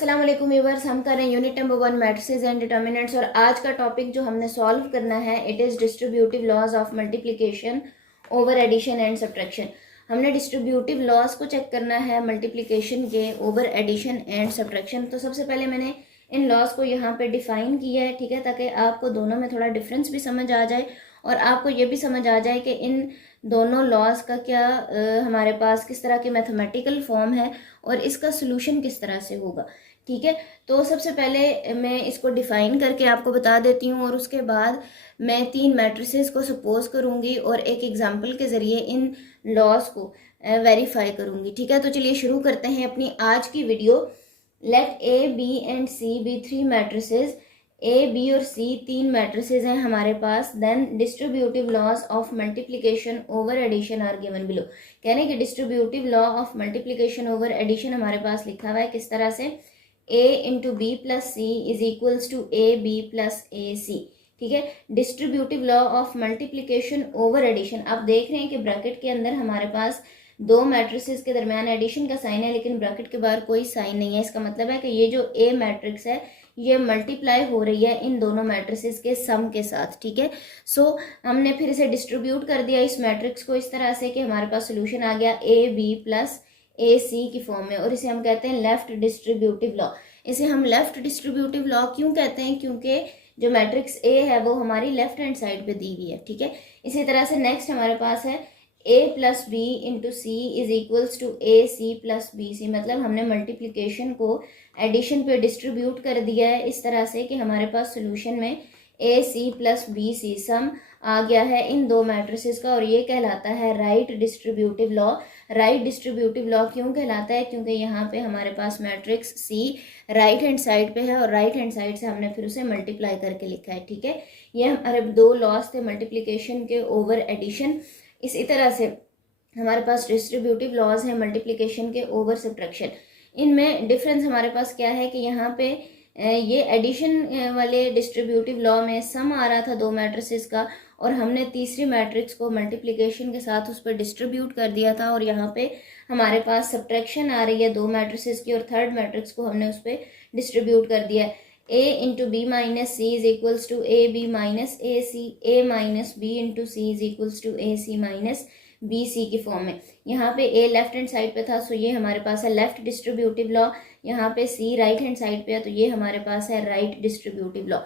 अस्सलाम वालेकुम व्यूअर्स, हम कर रहे हैं unit number 1 matrices and determinants. और आज का टॉपिक जो हमने सॉल्व करना है it is distributive laws of multiplication over addition and subtraction. हमने डिस्ट्रीब्यूटिव लॉज को चेक करना है मल्टीप्लिकेशन के ओवर एडिशन एंड सब्ट्रैक्शन। तो सबसे पहले मैंने इन लॉज को यहाँ पे डिफाइन किया है, ठीक है, ताकि आपको दोनों में थोड़ा डिफरेंस भी समझ आ जाए और आपको ये भी समझ आ जाए कि इन दोनों लॉज का क्या हमारे पास किस तरह की मैथमेटिकल फॉर्म है और इसका सोल्यूशन किस तरह से होगा। ठीक है, तो सबसे पहले मैं इसको डिफाइन करके आपको बता देती हूँ और उसके बाद मैं 3 मैट्रिसेस को सपोज करूँगी और एक एग्जांपल के ज़रिए इन लॉज को वेरीफाई करूँगी। ठीक है, तो चलिए शुरू करते हैं अपनी आज की video. Let A B and C be 3 matrices. A B और सी 3 मैट्रिसेस हैं हमारे पास। Then distributive laws of multiplication over addition are given below. कहने कि distributive law of multiplication over addition हमारे पास लिखा हुआ है किस तरह से, a into B plus C is equals to A B plus A C. ठीक है, distributive law of multiplication over addition. आप देख रहे हैं कि ब्रैकेट के अंदर हमारे पास 2 मैट्रिसेस के दरमियान एडिशन का साइन है, लेकिन ब्रैकेट के बाहर कोई साइन नहीं है। इसका मतलब है कि ये जो ए मैट्रिक्स है ये मल्टीप्लाई हो रही है इन दोनों मैट्रिसेस के सम के साथ। ठीक है, सो हमने फिर इसे डिस्ट्रीब्यूट कर दिया इस मैट्रिक्स को इस तरह से कि हमारे पास सोल्यूशन आ गया ए बी प्लस ए सी की फॉर्म में, और इसे हम कहते हैं लेफ्ट डिस्ट्रीब्यूटिव लॉ। इसे हम लेफ्ट डिस्ट्रीब्यूटिव लॉ क्यों कहते हैं? क्योंकि जो मैट्रिक्स ए है वो हमारी लेफ्ट हैंड साइड पे दी हुई है। ठीक है, इसी तरह से नेक्स्ट हमारे पास है A plus B into C is equals to A C plus B C. मतलब हमने मल्टीप्लिकेशन को एडिशन पे डिस्ट्रीब्यूट कर दिया है इस तरह से कि हमारे पास सोल्यूशन में ए सी प्लस बी सी सम आ गया है इन 2 मैट्रिसेस का, और ये कहलाता है right distributive law. Right distributive law क्यों कहलाता है? क्योंकि यहाँ पे हमारे पास मैट्रिक्स सी राइट हैंड साइड पे है और राइट हैंड साइड से हमने फिर उसे मल्टीप्लाई करके लिखा है। ठीक है, ये हमारे 2 लॉस थे मल्टीप्लिकेशन के ओवर एडिशन। इसी तरह से हमारे पास डिस्ट्रीब्यूटिव लॉज हैं मल्टीप्लिकेशन के ओवर सब्ट्रैक्शन। इनमें डिफरेंस हमारे पास क्या है कि यहाँ पे ये एडिशन वाले डिस्ट्रीब्यूटिव लॉ में सम आ रहा था 2 मैट्रिसेस का, और हमने तीसरी मैट्रिक्स को मल्टीप्लिकेशन के साथ उस पर डिस्ट्रीब्यूट कर दिया था, और यहाँ पे हमारे पास सब्ट्रैक्शन आ रही है 2 मैट्रिसेस की और थर्ड मैट्रिक्स को हमने उस पर डिस्ट्रीब्यूट कर दिया है। a into B minus C is equals to A B minus A C, A minus B into C is equals to A C minus B C की फॉर्म में। यहाँ पे a लेफ्ट हैंड साइड पे था, सो ये हमारे पास है लेफ्ट डिस्ट्रीब्यूटिव लॉ। यहाँ पे c राइट हैंड साइड पे है, तो ये हमारे पास है राइट डिस्ट्रीब्यूटिव लॉ।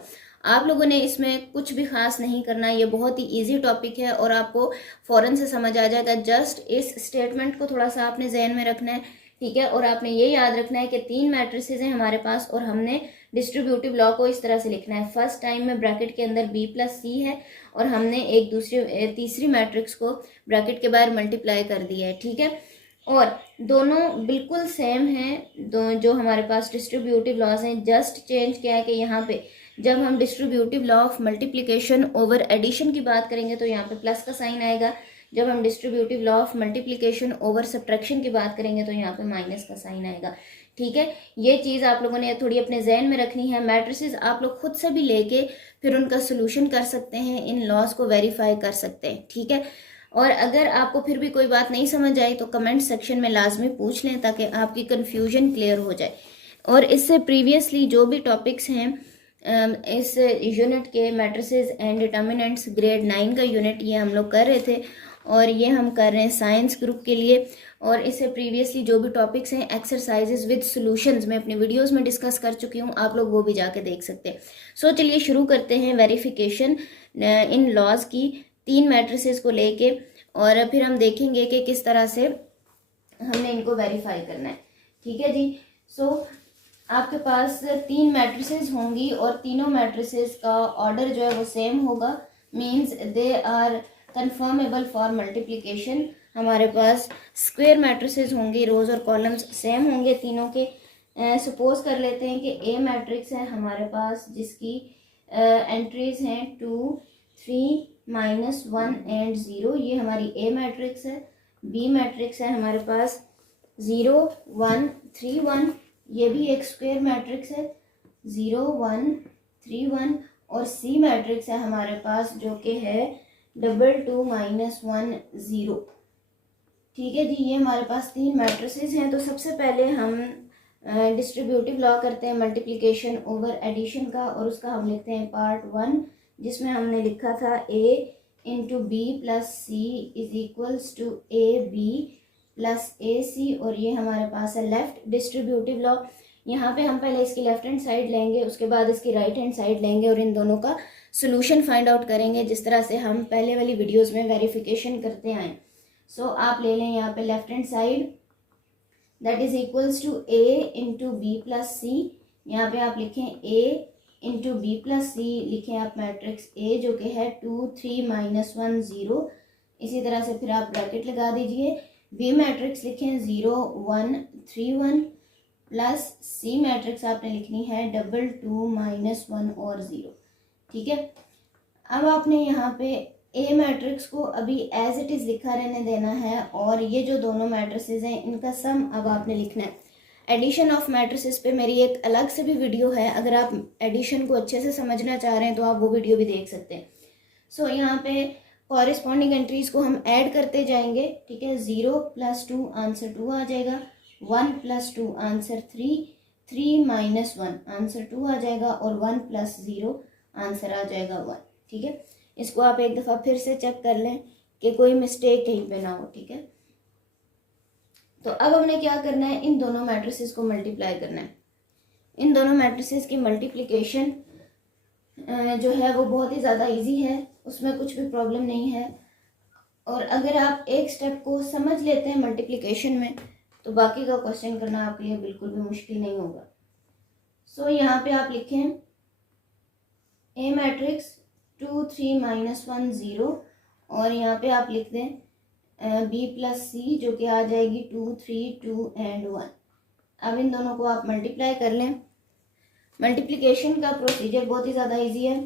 आप लोगों ने इसमें कुछ भी खास नहीं करना, ये बहुत ही इजी टॉपिक है और आपको फौरन से समझ आ जाएगा। जस्ट इस स्टेटमेंट को थोड़ा सा आपने जहन में रखना है। ठीक है, और आपने ये याद रखना है कि 3 मैट्रिसेस हैं हमारे पास और हमने डिस्ट्रीब्यूटिव लॉ को इस तरह से लिखना है। फर्स्ट टाइम में ब्रैकेट के अंदर b प्लस सी है और हमने एक तीसरी मैट्रिक्स को ब्रैकेट के बाहर मल्टीप्लाई कर दिया है। ठीक है, और दोनों बिल्कुल सेम हैं जो हमारे पास डिस्ट्रीब्यूटिव लॉज हैं। जस्ट चेंज क्या है कि यहाँ पे जब हम distributive law of multiplication over addition की बात करेंगे तो यहाँ पे प्लस का साइन आएगा। जब हम distributive law of multiplication over subtraction की बात करेंगे तो यहाँ पे माइनस का साइन आएगा। ठीक है, ये चीज़ आप लोगों ने थोड़ी अपने जहन में रखनी है। मैट्रिसेस आप लोग खुद से भी लेके फिर उनका सोल्यूशन कर सकते हैं, इन लॉज को वेरीफाई कर सकते हैं। ठीक है, और अगर आपको फिर भी कोई बात नहीं समझ आई तो कमेंट सेक्शन में लाजमी पूछ लें ताकि आपकी कन्फ्यूजन क्लियर हो जाए। और इससे प्रीवियसली जो भी टॉपिक्स हैं इस यूनिट के मैट्रिसेस एंड डिटर्मिनेंट्स ग्रेड 9 का यूनिट ये हम लोग कर रहे थे और ये हम कर रहे हैं साइंस ग्रुप के लिए। और इससे प्रीवियसली जो भी टॉपिक्स हैं एक्सरसाइजेज विद सॉल्यूशंस मैं अपने वीडियोस में डिस्कस कर चुकी हूँ, आप लोग वो भी जाके देख सकते हैं। सो चलिए शुरू करते हैं वेरिफिकेशन इन लॉज की 3 मैट्रिसेस को लेके, और फिर हम देखेंगे कि किस तरह से हमने इनको वेरीफाई करना है। ठीक है जी, सो आपके पास 3 मैट्रिसेस होंगी और तीनों मैट्रिसेस का ऑर्डर जो है वो सेम होगा, means they are conformable for multiplication. हमारे पास स्क्वायर मैट्रिसेस होंगी, रोज और कॉलम्स सेम होंगे तीनों के। सपोज कर लेते हैं कि ए मैट्रिक्स है हमारे पास जिसकी एंट्रीज हैं 2 3 -1 एंड 0, ये हमारी ए मैट्रिक्स है। बी मैट्रिक्स है हमारे पास 0 1 3 1, ये भी एक स्क्वायर मैट्रिक्स है 0 1 3 1। और सी मैट्रिक्स है हमारे पास जो कि है 2 2 -1 0। ठीक है जी, ये हमारे पास 3 मैट्रिसेस हैं। तो सबसे पहले हम डिस्ट्रीब्यूटिव लॉ करते हैं मल्टीप्लिकेशन ओवर एडिशन का, और उसका हम लिखते हैं पार्ट 1, जिसमें हमने लिखा था a into B plus C is equals to A B plus A C, और ये हमारे पास है लेफ्ट डिस्ट्रीब्यूटिव लॉ। यहाँ पे हम पहले इसकी लेफ्ट हैंड साइड लेंगे, उसके बाद इसकी राइट हैंड साइड लेंगे और इन दोनों का सोल्यूशन फाइंड आउट करेंगे, जिस तरह से हम पहले वाली वीडियोस में वेरिफिकेशन करते आए। सो आप ले लें यहाँ पे left hand side, that is equals to A into B plus C. यहाँ पे आप लिखें a into B plus C, लिखें आप मैट्रिक्स a जो कि है 2 3 -1 0। इसी तरह से फिर आप ब्रैकेट लगा दीजिए, b मैट्रिक्स लिखें 0 1 3 1 प्लस सी मैट्रिक्स आपने लिखनी है 2 2 -1 और 0। ठीक है, अब आपने यहाँ पे ए मैट्रिक्स को अभी एज इट इज़ लिखा रहने देना है, और ये जो दोनों मैट्रिसेस हैं इनका सम अब आपने लिखना है। एडिशन ऑफ मैट्रिसेस पे मेरी एक अलग से भी वीडियो है, अगर आप एडिशन को अच्छे से समझना चाह रहे हैं तो आप वो वीडियो भी देख सकते हैं। सो यहाँ पे कॉरेस्पॉन्डिंग एंट्रीज को हम ऐड करते जाएंगे। ठीक है, 0 + 2 आंसर 2 आ जाएगा, 1 + 2 आंसर 3, 3 - 1 आंसर 2 आ जाएगा, और 1 + 0 आंसर आ जाएगा 1। ठीक है, इसको आप एक दफ़ा फिर से चेक कर लें कि कोई मिस्टेक कहीं पे ना हो। ठीक है, तो अब हमने क्या करना है, इन दोनों मैट्रिसेस को मल्टीप्लाई करना है। इन दोनों मैट्रिसेस की मल्टीप्लिकेशन जो है वो बहुत ही ज़्यादा इजी है, उसमें कुछ भी प्रॉब्लम नहीं है, और अगर आप एक स्टेप को समझ लेते हैं मल्टीप्लिकेशन में तो बाकी का क्वेश्चन करना आपके लिए बिल्कुल भी मुश्किल नहीं होगा। सो यहाँ पे आप लिखें ए मैट्रिक्स 2 3 -1 0, और यहाँ पे आप लिख दें बी प्लस सी जो कि आ जाएगी 2 3 2 एंड 1। अब इन दोनों को आप मल्टीप्लाई कर लें। मल्टीप्लिकेशन का प्रोसीजर बहुत ही ज़्यादा इजी है,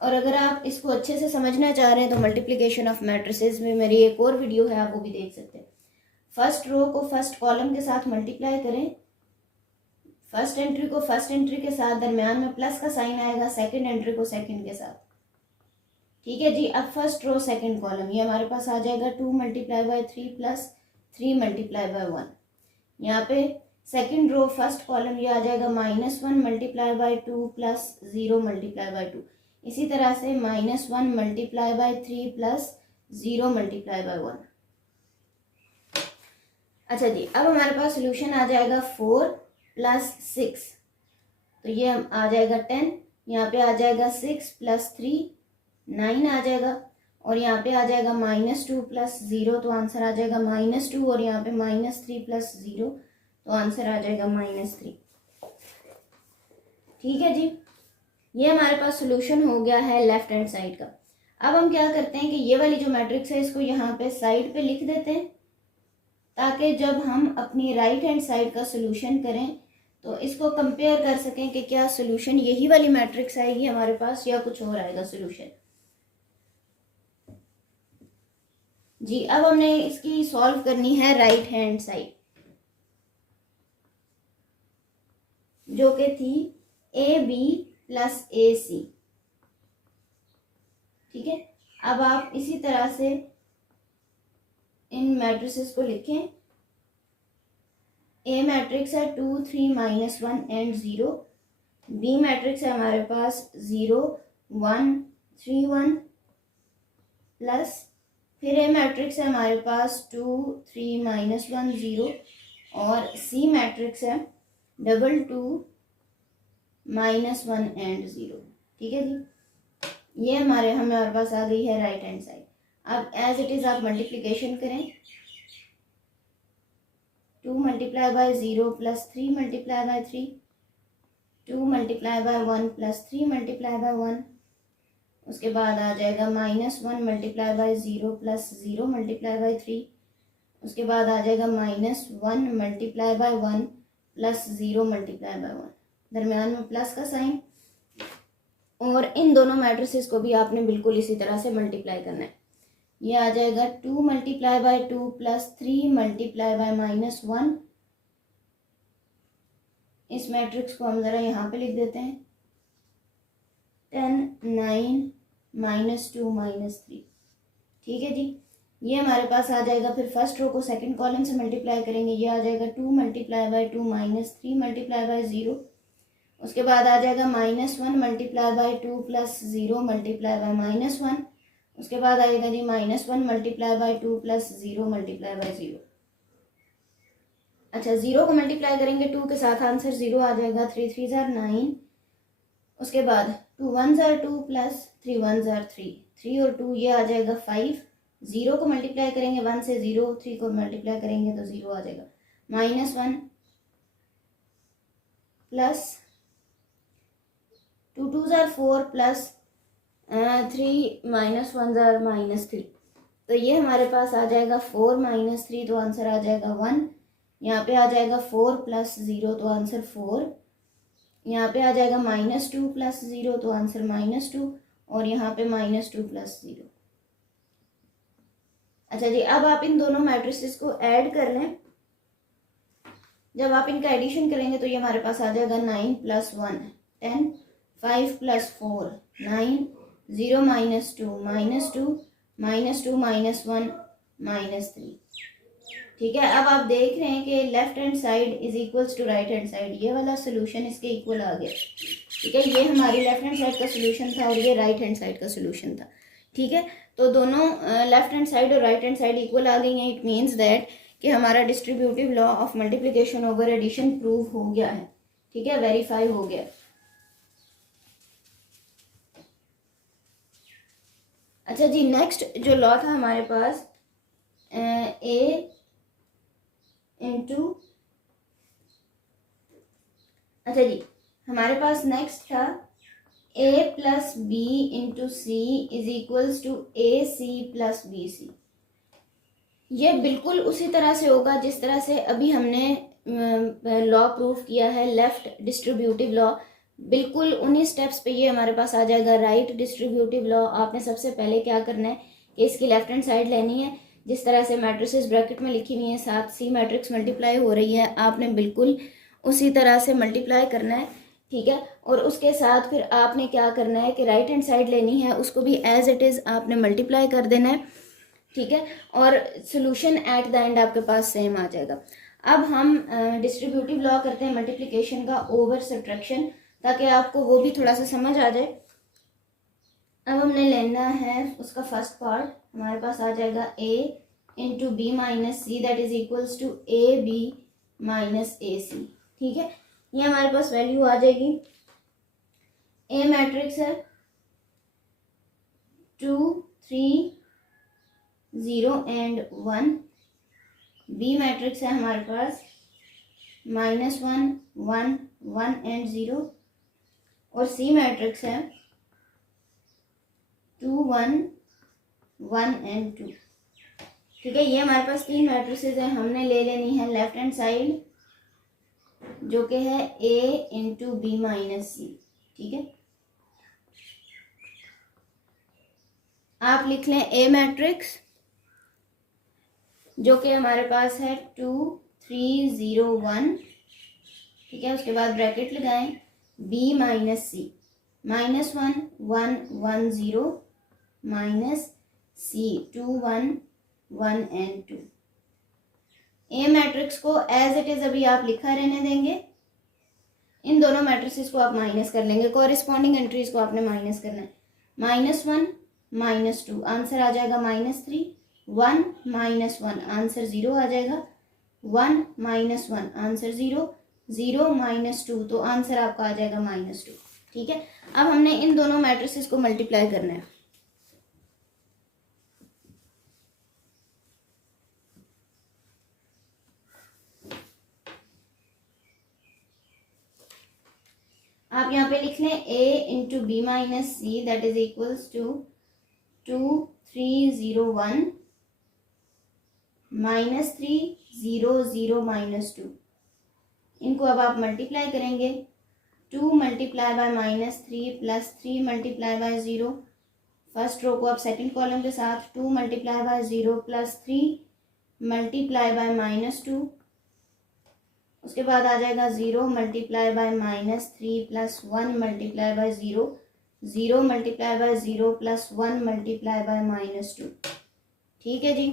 और अगर आप इसको अच्छे से समझना चाह रहे हैं तो मल्टीप्लिकेशन ऑफ मैट्रिसेस में मेरी एक और वीडियो है, आप वो भी देख सकते हैं। फर्स्ट रो को फर्स्ट कॉलम के साथ मल्टीप्लाई करें, फर्स्ट एंट्री को फर्स्ट एंट्री के साथ, दरम्यान में प्लस का साइन आएगा, सेकंड एंट्री को सेकंड के साथ। ठीक है जी, अब फर्स्ट रो सेकंड कॉलम ये हमारे पास आ जाएगा 2 × 3 प्लस 3 × 1। यहाँ पे सेकंड रो फर्स्ट कॉलम ये आ जाएगा -1 × 2 प्लस 0 × 2। इसी तरह से -1 × 3 प्लस 0 × 1। अच्छा जी, अब हमारे पास सोल्यूशन आ जाएगा 4 + 6, तो ये आ जाएगा 10। यहाँ पे आ जाएगा 6 + 3 9 आ जाएगा, और यहाँ पे आ जाएगा -2 + 0, तो आंसर आ जाएगा -2, और यहाँ पे -3 + 0, तो आंसर आ जाएगा -3। ठीक है जी, ये हमारे पास सोल्यूशन हो गया है लेफ्ट हैंड साइड का। अब हम क्या करते हैं कि ये वाली जो मैट्रिक्स है इसको यहाँ पे साइड पे लिख देते हैं, ताकि जब हम अपनी राइट हैंड साइड का सोल्यूशन करें तो इसको कंपेयर कर सकें कि क्या सोल्यूशन यही वाली मैट्रिक्स आएगी हमारे पास या कुछ और आएगा सोल्यूशन। जी, अब हमने इसकी सॉल्व करनी है राइट हैंड साइड, जो कि थी AB + AC। ठीक है, अब आप इसी तरह से इन मैट्रिसेस को लिखें। ए मैट्रिक्स है 2 3 -1 एंड 0। बी मैट्रिक्स है हमारे पास 0 1 3 1 प्लस, फिर ए मैट्रिक्स है हमारे पास 2 3 -1 0, और सी मैट्रिक्स है 2 2 -1 एंड 0। ठीक है जी, ये हमारे पास आ गई है राइट हैंड साइड। अब एज इट इज आप मल्टीप्लिकेशन करें, 2 × 0 प्लस 3 × 3, 2 × 1 प्लस 3 × 1, उसके बाद आ जाएगा -1 × 0 प्लस 0 × 3, उसके बाद आ जाएगा -1 × 1 प्लस 0 × 1, दरम्यान में प्लस का साइन, और इन दोनों मैट्रिसेस को भी आपने बिल्कुल इसी तरह से मल्टीप्लाई करना है। ये आ जाएगा 2 × 2 प्लस 3 × -1। इस मैट्रिक्स को हम ज़रा यहाँ पे लिख देते हैं, 10 9 -2 -3। ठीक है जी, ये हमारे पास आ जाएगा। फिर फर्स्ट रो को सेकंड कॉलम से मल्टीप्लाई करेंगे, ये आ जाएगा 2 multiply by 2 minus 3 multiply by 0। उसके बाद आ जाएगा -1 multiply by 2 plus 0 multiply by -1। उसके बाद आएगा जी -1 multiply by 2 plus 0 multiply by 0। अच्छा, 0 को मल्टीप्लाई करेंगे 2 के साथ, आंसर 0 आ जाएगा। 3 3 ज़ार 9। उसके बाद 2 1 ज़ार 2 प्लस 3 1 ज़ार 3, 3 और 2 ये आ जाएगा 5। 0 को मल्टीप्लाई करेंगे 1 से 0, 3 को मल्टीप्लाई करेंगे तो 0 आ जाएगा। -1 प्लस 2 2 ज़ार 4 प्लस 3 -1 ज़ार -3। तो ये हमारे पास आ जाएगा 4 - 3, तो आंसर आ जाएगा 1। यहाँ पे आ जाएगा 4 प्लस 0, तो आंसर 4। यहाँ पे आ जाएगा -2 प्लस 0, तो आंसर -2। और यहाँ पे -2 प्लस 0। अच्छा जी, अब आप इन दोनों मैट्रिसेस को ऐड कर लें। जब आप इनका एडिशन करेंगे तो ये हमारे पास आ जाएगा 9 + 1 10, 5 + 4 9, 0 - 2 -2, -2 -1 -3। ठीक है, अब आप देख रहे हैं कि left hand side is equals to right hand side, ये वाला सोल्यूशन इसके इक्वल आ गया। ठीक है, ये हमारी लेफ्ट हैंड साइड का सोल्यूशन था और ये राइट हैंड साइड का सोल्यूशन था। ठीक है, तो दोनों लेफ्ट हैंड साइड और राइट हैंड साइड इक्वल आ गई हैं। इट मीन्स दैट कि हमारा distributive law of multiplication over addition prove हो गया है। ठीक है, वेरीफाई हो गया। अच्छा जी, नेक्स्ट जो लॉ था हमारे पास ए इंटू, अच्छा जी, हमारे पास नेक्स्ट था a plus B into C is equals to A C plus B C. ये बिल्कुल उसी तरह से होगा जिस तरह से अभी हमने लॉ प्रूव किया है, लेफ्ट डिस्ट्रीब्यूटिव लॉ। बिल्कुल उन्हीं स्टेप्स पे ये हमारे पास आ जाएगा। राइट डिस्ट्रीब्यूटिव लॉ, आपने सबसे पहले क्या करना है कि इसकी लेफ्ट हैंड साइड लेनी है। जिस तरह से मैट्रिसेस ब्रैकेट में लिखी हुई है, साथ सी मैट्रिक्स मल्टीप्लाई हो रही है, आपने बिल्कुल उसी तरह से मल्टीप्लाई करना है। ठीक है, और उसके साथ फिर आपने क्या करना है कि राइट हैंड साइड लेनी है, उसको भी एज इट इज़ आपने मल्टीप्लाई कर देना है। ठीक है, और सोल्यूशन एट द एंड आपके पास सेम आ जाएगा। अब हम डिस्ट्रीब्यूटिव लॉ करते हैं मल्टीप्लिकेशन का ओवर सब्ट्रैक्शन, ताकि आपको वो भी थोड़ा सा समझ आ जाए। अब हमने लेना है उसका फर्स्ट पार्ट, हमारे पास आ जाएगा a into B minus C that is equals to A B minus A C. ठीक है, ये हमारे पास वैल्यू आ जाएगी। ए मैट्रिक्स है 2 3 0 एंड 1। बी मैट्रिक्स है हमारे पास -1 1 1 एंड 0। और सी मैट्रिक्स है 2 1 1 एंड 2। ठीक है, ये हमारे पास तीन मैट्रिसेस हैं। हमने ले लेनी है लेफ्ट हैंड साइड, जो कि है a इंटू बी माइनस सी। ठीक है, आप लिख लें a मैट्रिक्स, जो कि हमारे पास है 2 3 0 1। ठीक है, उसके बाद ब्रैकेट लगाएं, b minus C -1 1 1 0 minus C 2 1 1 and 2। A matrix को एज इट इज अभी आप लिखा रहने देंगे। इन दोनों मैट्रिसेस को आप माइनस कर लेंगे, कोरिस्पॉन्डिंग एंट्रीज को आपने माइनस करना है। -1 -2 आंसर आ जाएगा -3, 1 -1 आंसर 0 आ जाएगा, 1 -1 आंसर 0, 0 -2 तो आंसर आपका आ जाएगा -2। ठीक है, अब हमने इन दोनों मैट्रिसेस को मल्टीप्लाई करना है। आप यहाँ पे लिख लें a into B minus C that is equals to 2 3 0 1 -3 0 0 -2। इनको अब आप मल्टीप्लाई करेंगे। 2 multiply by -3 plus 3 multiply by 0। First row को आप सेकंड कॉलम के साथ 2 multiply by 0 plus 3 multiply by -2। उसके बाद आ जाएगा 0 multiply by -3 plus 1 multiply by 0, 0 multiply by 0 plus 1 multiply by -2। ठीक है जी।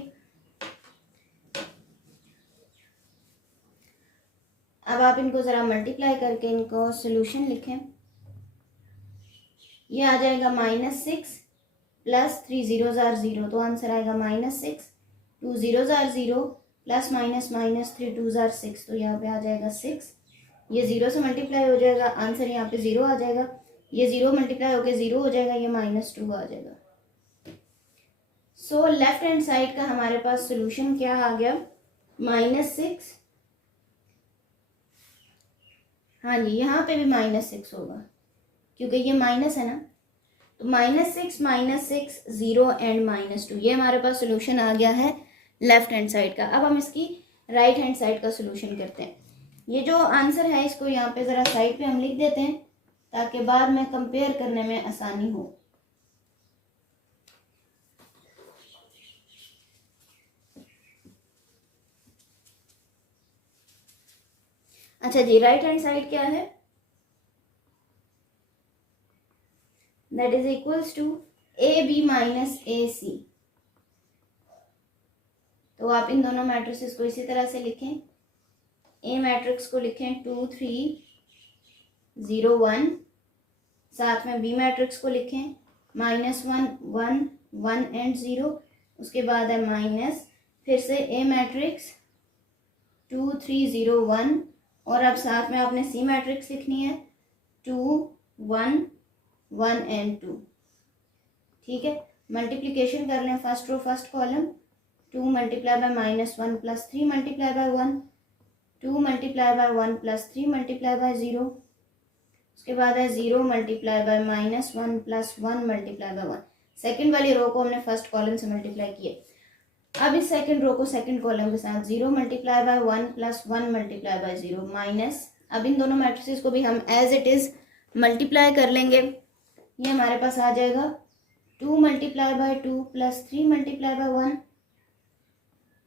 अब आप इनको ज़रा मल्टीप्लाई करके इनको सोल्यूशन लिखें। ये आ जाएगा -6 प्लस 3 जीरोज़ आर 0, तो आंसर आएगा -6, 2 जीरोज़ आर 0 प्लस -3 2 आर 6, तो यहाँ पे आ जाएगा 6। ये 0 से मल्टीप्लाई हो जाएगा, आंसर यहाँ पे 0 आ जाएगा। ये 0 मल्टीप्लाई होके 0 हो जाएगा, ये -2 आ जाएगा। सो लेफ्ट हैंड साइड का हमारे पास सोल्यूशन क्या आ गया, -6। हाँ जी, यहाँ पे भी -6 होगा क्योंकि ये माइनस है ना, तो -6 -6 0 एंड -2, ये हमारे पास सोल्यूशन आ गया है लेफ्ट हैंड साइड का। अब हम इसकी राइट हैंड साइड का सोल्यूशन करते हैं। ये जो आंसर है इसको यहाँ पे ज़रा साइड पे हम लिख देते हैं ताकि बाद में कंपेयर करने में आसानी हो। अच्छा जी, राइट हैंड साइड क्या है, that is equals to AB minus AC। तो आप इन दोनों मैट्रिसेस को इसी तरह से लिखें। A मैट्रिक्स को लिखें 2 3 0 1, साथ में B मैट्रिक्स को लिखें -1 1 1 एंड 0, उसके बाद है माइनस, फिर से A मैट्रिक्स 2 3 0 1, और अब साथ में आपने C मैट्रिक्स लिखनी है 2 1 1 एंड 2। ठीक है, मल्टीप्लिकेशन कर लें, first row first column, 2 multiply by -1 plus 3 multiply by 1, 2 multiply by 1 plus 3 multiply by 0, उसके बाद है 0 multiply by -1 plus 1 multiply by 1। Second वाली रो को हमने फर्स्ट कॉलम से मल्टीप्लाई किए। अब इस सेकंड रो को सेकंड कॉलम के साथ 0 multiply by 1 plus 1 multiply by 0 minus, अब इन दोनों मैट्रिसेस को भी हम एज इट इज मल्टीप्लाई कर लेंगे। ये हमारे पास आ जाएगा 2 multiply by 2 plus 3 multiply by 1,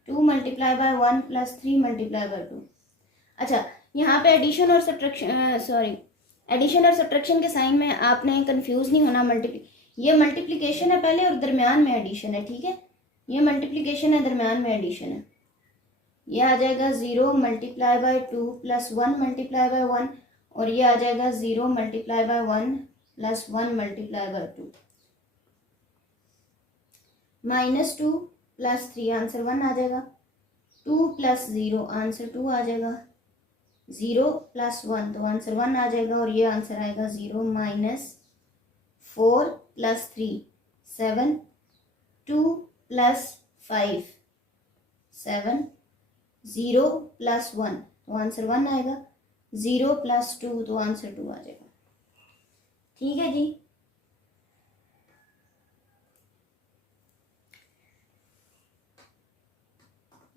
2 multiply by 1 plus 3 multiply by 2। अच्छा, यहाँ पे एडिशन और सब्ट्रैक्शन एडिशन और सब्ट्रैक्शन के साइन में आपने कंफ्यूज नहीं होना। ये मल्टीप्लिकेशन है पहले और दरमियान में एडिशन है। ठीक है, ये मल्टीप्लिकेशन है, दरमियान में एडिशन है। ये आ जाएगा 0 multiply by 2 plus 1 multiply by 1, और ये आ जाएगा 0 multiply by 1 plus 1 multiply by 2, -2 plus 3 answer 1 आ जाएगा, 2 प्लस 0 आंसर 2 आ जाएगा, 0 प्लस 1 तो आंसर 1 आ जाएगा, और ये आंसर आएगा 0 -4 प्लस 3 7, 2 प्लस 5 7, 0 प्लस 1 तो आंसर 1 आएगा, 0 प्लस 2 तो आंसर 2 आ जाएगा। ठीक है जी,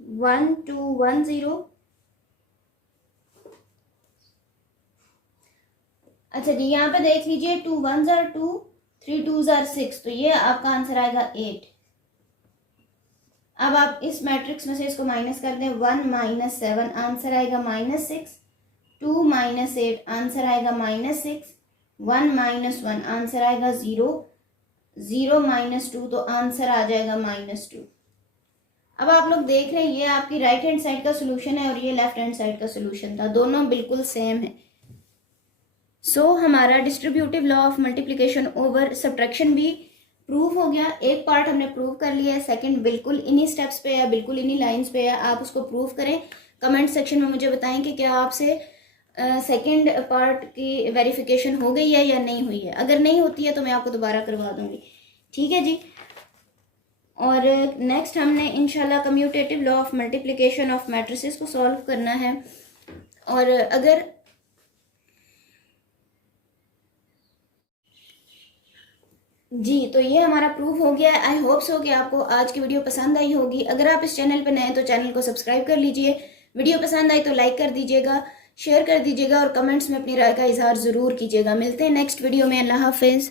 वन 2 1 0। अच्छा जी, यहाँ पे देख लीजिए 2 1s are 2, 3 2s are 6, तो ये आपका आंसर आएगा 8। अब आप इस मैट्रिक्स में से इसको माइनस कर दें, 1 - 7 आंसर आएगा -6, 2 - 8 आंसर आएगा -6, 1 - 1 आंसर आएगा 0, 0 - 2 तो आंसर आ जाएगा -2। अब आप लोग देख रहे हैं ये आपकी राइट हैंड साइड का सोल्यूशन है और ये लेफ्ट हैंड साइड का सोल्यूशन था, दोनों बिल्कुल सेम है। सो हमारा distributive law of multiplication over subtraction भी प्रूव हो गया। एक पार्ट हमने प्रूव कर लिया है, सेकंड बिल्कुल इन्हीं स्टेप्स पे है, बिल्कुल इन्हीं लाइंस पे है। आप उसको प्रूव करें, कमेंट सेक्शन में मुझे बताएं कि क्या आपसे सेकंड पार्ट की वेरिफिकेशन हो गई है या नहीं हुई है। अगर नहीं होती है तो मैं आपको दोबारा करवा दूंगी। ठीक है जी, और नेक्स्ट हमने इंशाल्लाह commutative law of multiplication of matrices को सॉल्व करना है। और अगर जी, तो ये हमारा प्रूफ हो गया है। आई होप सो कि आपको आज की वीडियो पसंद आई होगी। अगर आप इस चैनल पर नए हैं तो चैनल को सब्सक्राइब कर लीजिए। वीडियो पसंद आई तो लाइक कर दीजिएगा, शेयर कर दीजिएगा और कमेंट्स में अपनी राय का इजहार ज़रूर कीजिएगा। मिलते हैं नेक्स्ट वीडियो में। अल्लाह हाफिज़।